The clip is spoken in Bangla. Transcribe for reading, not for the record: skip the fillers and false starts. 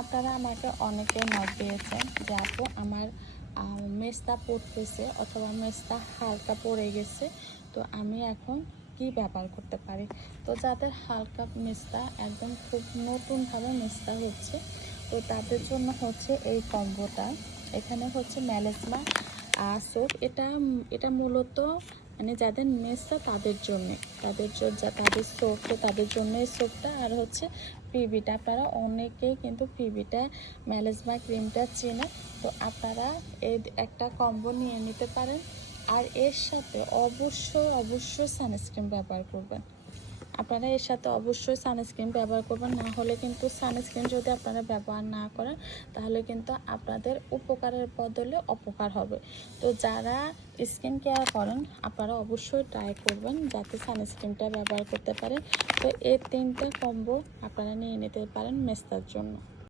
আপনারা আমাকে অনেকে নক দিয়েছেন যে আপু আমার মেস্তা পড়তেছে অথবা মেস্তা হালকা পড়ে গেছে, তো আমি এখন কি ব্যবহার করতে পারি। তো যাদের হালকা মেস্তা একদম খুব নতুনভাবে মেস্তা হচ্ছে, তো তাদের জন্য হচ্ছে এই কম্বোটা। এখানে হচ্ছে ম্যালেসমা সোপ, এটা মূলত মানে যাদের মেস্তা তাদের জন্যে, তাদের সোপ, তো তাদের জন্য এই সোপটা। আর হচ্ছে পিবিটা, আপনারা অনেকেই কিন্তু পিবিটা ম্যালেসমা ক্রিমটা চেনে, তো আপনারা এই একটা কম্বো নিয়ে নিতে পারেন। আর এর সাথে অবশ্যই সানস্ক্রিন ব্যবহার করবেন। আপনারা এর সাথে অবশ্যই সানস্ক্রিন ব্যবহার করবেন, না হলে কিন্তু সানস্ক্রিন যদি আপনারা ব্যবহার না করেন তাহলে কিন্তু আপনাদের উপকারের বদলে অপকার হবে। তো যারা স্কিন কেয়ার করেন আপনারা অবশ্যই ট্রাই করবেন যাতে সানস্ক্রিনটা ব্যবহার করতে পারেন। তো এই 3টা কম্বো আপনারা নিয়ে নিতে পারেন মেস্তার জন্য।